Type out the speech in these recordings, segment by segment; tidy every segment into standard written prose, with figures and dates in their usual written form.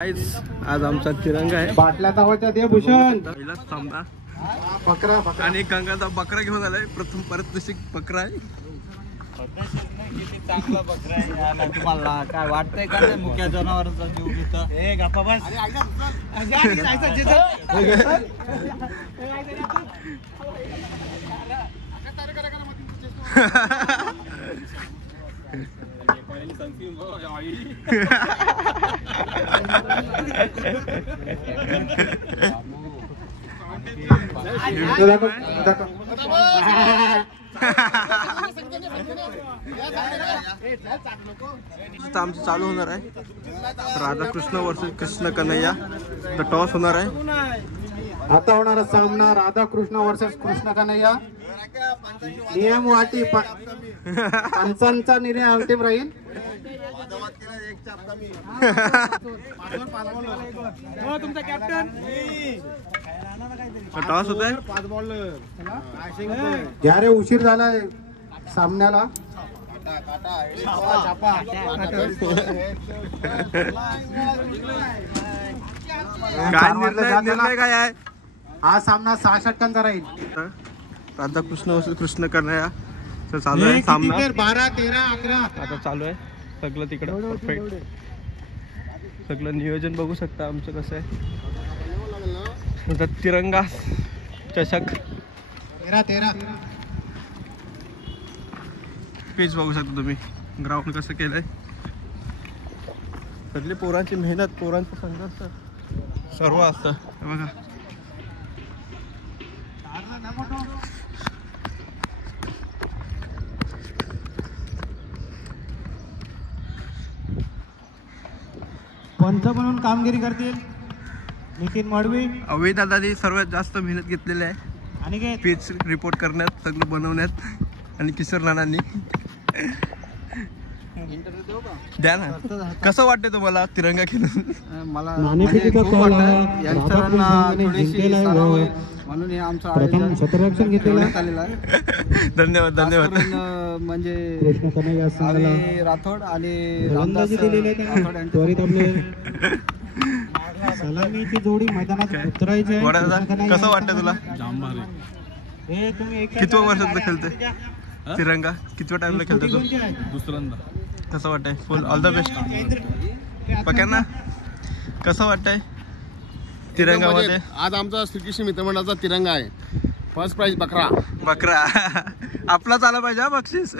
आज आमचा तिरंगा आहे. बाटल्या तावाच्या दे भूषण थांबा बकरा आणि गंगाचा बकरा घेऊन आलाय. प्रथम परत बकरा आहे. किती चांगला बकरा आहे. तुम्हाला काय वाटतंय का नाही मुख्या जनावरांचा जीव घेता. हे गप्पा बस. आमचं चालू होणार आहे. Radhakrishna versus Krishna Kanhaiya. The toss होणार आहे. आता होणारा सामना राधाकृष्ण वर्सेस कृष्ण कन्हैया. नियम वाटी पंचांचा निर्णय अंतिम राहील. तुमचा कॅप्टन टॉस होत आहे. ज्यारे उशीर झालाय सामन्याला काय निर्णय काय आहे. हा सामना 6 षटकांचा राहील. राधाकृष्ण वर्सेस कृष्ण कन्हैया चालू आहे सामना. 12, 13, 11 आता चालू आहे सगळं तिकडे परफेक्ट. सगळं नियोजन बघू शकता आमचं कसं आहे. तिरंगा चषक 13 पेज बघू शकता तुम्ही. ग्राउंड कसं केलंय. सगळी पोरांची मेहनत, पोरांचा संघर्ष सर्व असतं. बघा पंच म्हणून कामगिरी करतील नितीन मडवी. अवय दादानी सर्वात जास्त मेहनत घेतलेली आहे. आणि पेज रिपोर्ट करण्यात, सगळं बनवण्यात. आणि किशोर नानांनी द्या ना. कसं वाटतं तुम्हाला तिरंगा खेळून. मला खूप वाटतं. यंगस्टरांना थोडीशी सराव होईल म्हणून हे आमचं आयोजन क्षेत्ररक्षण घेतलेलं झालेलं आहे. धन्यवाद धन्यवाद. म्हणजे कृष्ण कन्हैया आवी राठोड आणि गोलंदाजी दिलेली आहे. राठोड यांचं त्वरित आपले सलामीची जोडी मैदानात उतरायची आहे. गोडा दादा कसं वाटतं तुला. हे तुम्ही कितव्या वर्षातलं खेळतोय तिरंगा. कितव्या टाइमला खेळतोय तो. दुसऱ्यांदा. कसं वाटतंय. Full all the best. पक्यांना कसं वाटतंय तिरंगामध्ये. आज आमचा श्रीकृष्ण मित्रमंडळाचा तिरंगा आहे. फर्स्ट प्राइज बकरा. बकरा आपलाच आला पाहिजे हा बक्षीस.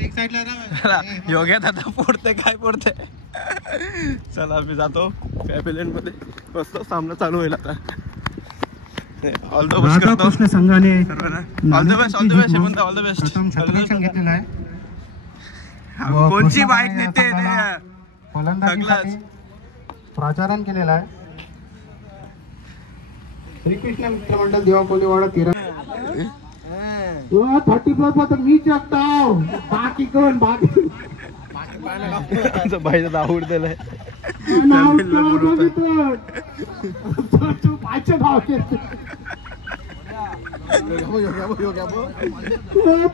एक साईडला योग्य दादा पोडते काय पोडते. चला आम्ही जातो पॅव्हिलियन मध्ये. मस्त सामना चालू होईल आता. ऑल द बेस्ट करतो कृष्ण संघाने all the best. All the best Hemant. All the best. क्षेत्ररक्षण घेतलेलं आहे. कोणची बाईक नेते फलंदाजीसाठी प्राचारण केलेला आहे. श्रीकृष्ण मित्रमंडळ देवा कोलीवाडा तिरंगा 34 मी जगताव. बाकी कोण बाकी बाईचा दाऊड दिलाय.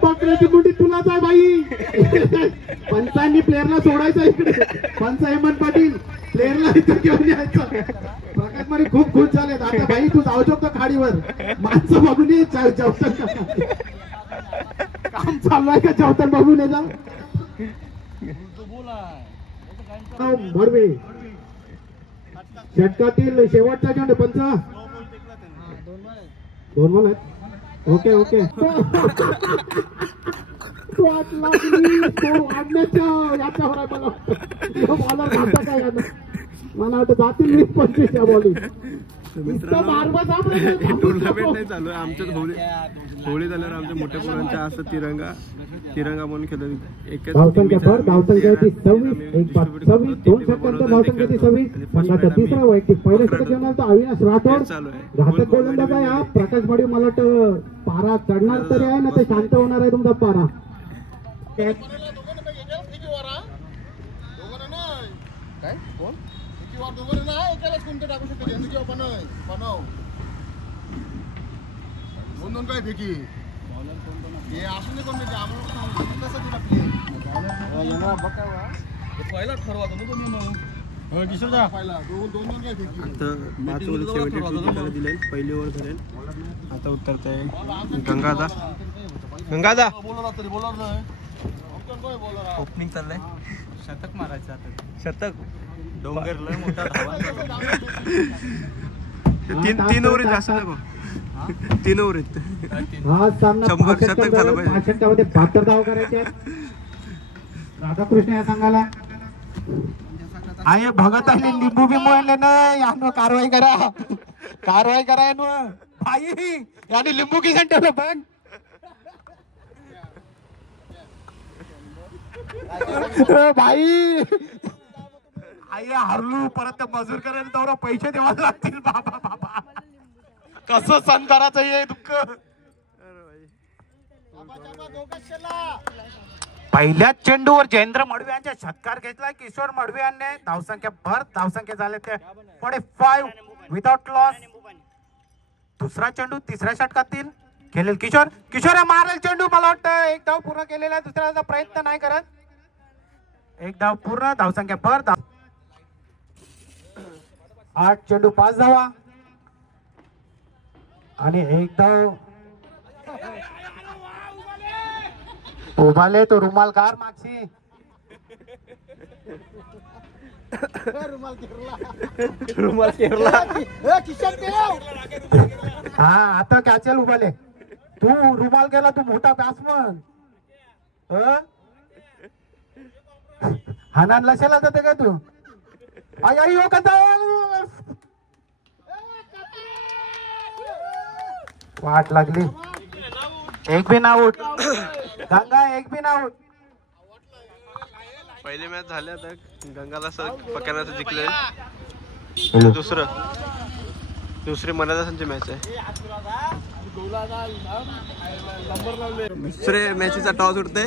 पकड्याची गुंडी तुलाच आहे बाई. पंचांनी प्लेअरला सोडायचं इकडे. पंच हेमंत पाटील प्लेअरला इथं घेऊन यायचं. प्रकाश मारी खूप खुश झालेत. आता बाई तू जाऊ शकतो खाडीवर. माणसं बघून ये. काम चालू आहे का जेवताना बघून ये. जा भडवे षटकातील शेवटचा चेंडू. पंच 2 बॉल आहेत. Okay okay. मला वाटतं जातील 20-25 या बॉलिंग. टुर्नामेंट नाही चालू आहे आमच्यात. होळी झाल्यावर आमच्या मोठ्या पोरांच्या असं तिरंगा म्हणून खेळत. धावसंख्या भर. धावसंख्या होती 26. 26 2 षटकांचा धावसंख्या होती 26. संघाचा तिसरा वैयक्तिक पहिल्या षटक घेऊन आला अविनाश राठोड. चालू आहे. घातक गोलंदाज आहे हा. प्रकाश माडी मला वाटतं पारा चढणार तरी आहे ना ते शांत होणार आहे तुमचा पारा. काय फेकी पहिला ठरवा तुम्ही मग आता 5 ओव्हर 72 जिंकायला दिले. पहिली ओव्हर करेल. आता उतरत आहे गंगादा. ओपनिंग चाललंय. शतक मारायचं आता. शतक. डोंगर लय मोठा धावा. तीन ओव्हर जास्त नको. 3 ओव्हर हा सामना 100 शतक झालं पाहिजे. 65 मध्ये 72 धाव करायचे. राधाकृष्ण या संघाला आहे भगत आणि लिंबू बिंबू आणले ना. यानं कारवाई करा यानं. भाई याने लिंबू किसन ठेवलं पण. भाई आई हरलू परत मजूर करायला तेवढा पैसे द्यावा लागतील. बाबा कसं सण करायचं हे दुःख. पहिल्याच चेंडूवर जयेंद्र मडवी यांच्या षटकार घेतला. किशोर मडवी यांनी धावसंख्या झाले ते 45 विदाउट लॉस. दुसरा चेंडू तिसऱ्या षटकातील खेळेल किशोर मारेल चेंडू. मला वाटतं 1 धाव पूर्ण केलेला आहे. दुसऱ्याचा प्रयत्न नाही करत. 1 धाव पूर्ण. धावसंख्या 8 चेंडू 5 धावा आणि 1 धाव. उभाले तो रुमाल कार मागची. रुमाल केरला. हा आता कॅचल उभाले. तू रुमाल केला. तू मोठा बॅट्समन. हानान लक्षाला जाते का तू. आई हो कसा वाट लागली. एक भी आउट. गंगा एक भी आउट. पहिली मॅच झाली. आता गंगाला पकडण्याचं जिंकले. दुसरी मनादासांची मॅच आहे. दुसरे मॅचचा टॉस उडते.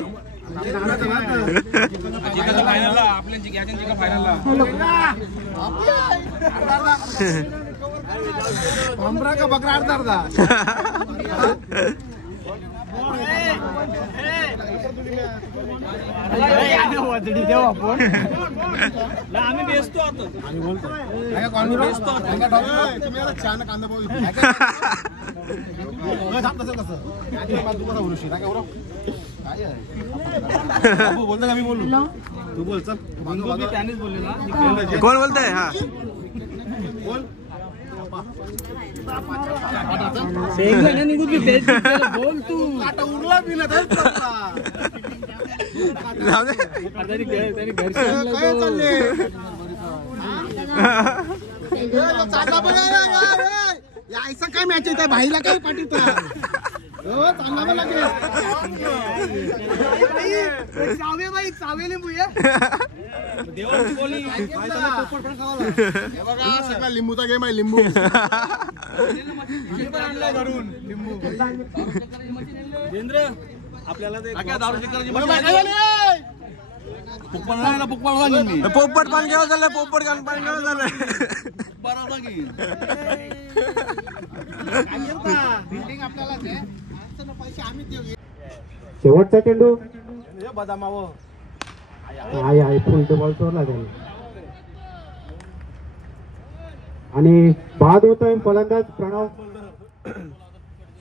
आम्ही बेसतो आता. छान कांदा बोलतो का मी बोलू. तू बोल चल. त्यानेच बोलले ना. कोण बोलतंय. हा बोल. बोल तू. उरला बी ना यायचं काय मॅच आहे. भाईला काय पाठवता. लिंबूचा गेम आहे. लिंबू आपल्याला पोपट पान घ्यावं झालं. पोपट पान घ्यावं झालं. शेवटचा चेंडू. आहे फुल बॉल सोडला त्याने आणि बाद होतोय फलंदाज प्रणव.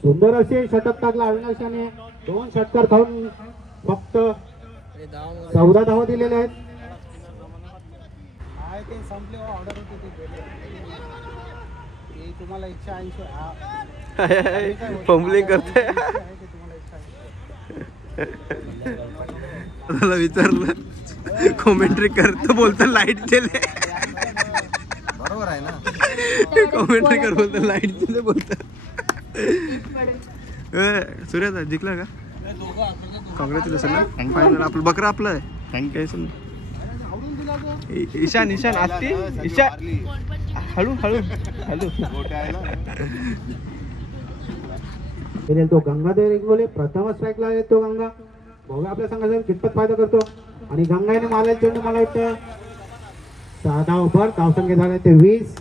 सुंदर असे षटक टाकला अविनाशाने. 2 षटकार खाऊन फक्त 14 धावा दिलेल्या आहेत. तुम्हाला 180 फंबलिंग करते. विचारलं कॉमेंट्री करतो बोलतो लाईट गेले. बरोबर आहे ना. कॉमेंट्री कर बोलतो लाईट गेले बोलतो. सूर्याचा जिंकला का. कॉंग्रॅच्युलेशन. फायनल आपलं बकरा आपलं आहे. थँक्यू. ईशान आस्ती हळू तो गंगाधर इंगोले प्रथम स्ट्राईकला येतो. गंगा बघा आपल्या संघाचा कितपत फायदा करतो आणि गंगाने मारला चेंडू. मला वाटतं 6 धावांवर धावसंख्या झाले ते 20.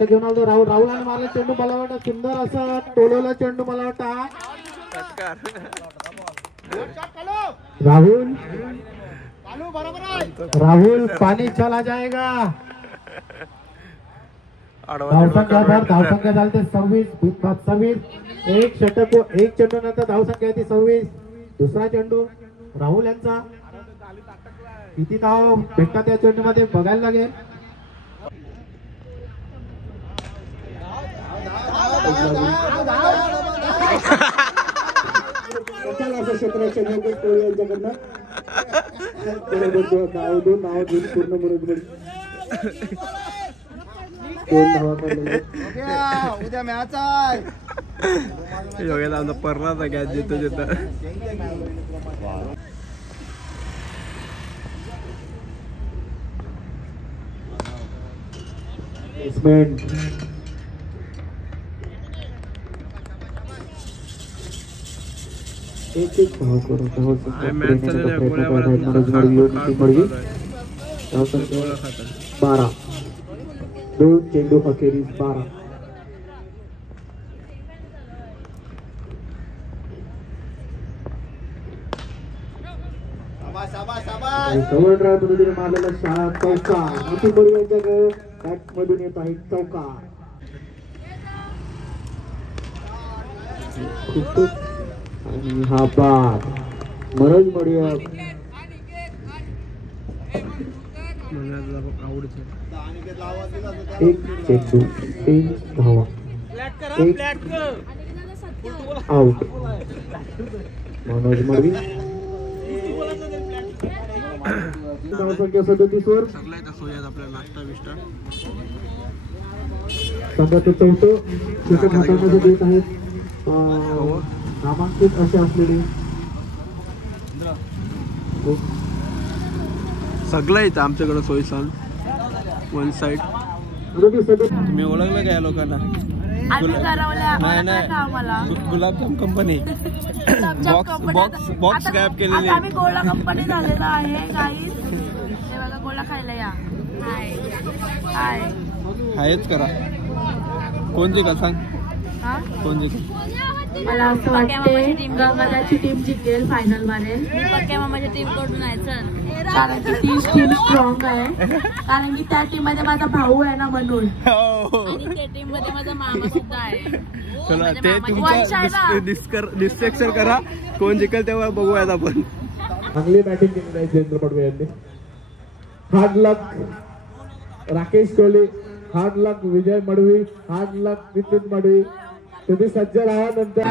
घेऊन आलो राहुलाने मारला चेंडू. मला वाटतं सुंदर असा टोलवला चेंडू. मला वाटतं राहुल राहुल पानी चला जाएगा. धावसंख्या चालते 26. एक चेंडू नंतर धावसंख्या येते 26. दुसरा चेंडू राहुल यांचा. किती धाव भेटतात या चेंडू मध्ये बघायला लागेल. क्षेत्राच्या यांच्याकडनं नाव घेऊन पूर्ण बरोबर 2 धावा काढले. उद्या मॅच आहे. योग्य आमचा परला गॅस जिथं जिथं एक धाव करून मॅच चाललेल्या गोळ्या मारत 12. 2 चेंडू अखेरीस 12. कव्हर ड्राईव्ह पद्धतीने मारलेला शाळा चौका. मोठी बरोबरच्या बॅट मधून येत आहे चौका. आणि हा बाद मनोज मडिया. एक चेंडू 3 धावा. 1 आउट. मनोज मडवी धावसंख्या 37 वर. संघाचं चौथं क्रिकेट हातामध्ये देत आहेत नामांकित असे असलेले सगळं येतं आमच्याकडे सोयीसान. 1 साइड. मी ओळखलं का या लोकांना? गुलाबजाम कंपनी बॉक्स गॅप केलेली. आम्ही गोळा कंपनी झालेलो आहे गाईस. हे बघा गोळा खायला या. हाय हायच करा. कोण जिंकल सांग? कोण जिंकल? मला असं वाटते गंगाधरची टीम जिंकेल, फायनल मारेल. पक्या मामाच्या टीम कडून आहे चल. कारण की ती टीम स्ट्रॉंग आहे. कारण की त्या टीम मध्ये माझा भाऊ आहे ना म्हणून. आणि त्या टीम मध्ये माझा मामा सुद्धा आहे. चला ते तुमचं डिस्ट्रॅक्शन करा. कोण जिंकेल तेव्हा बघूयात आपण. चांगली बॅटिंग केली आहे जयेंद्र पडवे यांनी. हार्ड लक राकेश कोहली. हार्ड लक विजय मडवी. हार्ड लक नितीन मडवी. तुम्ही सज्ज राहा. नंतर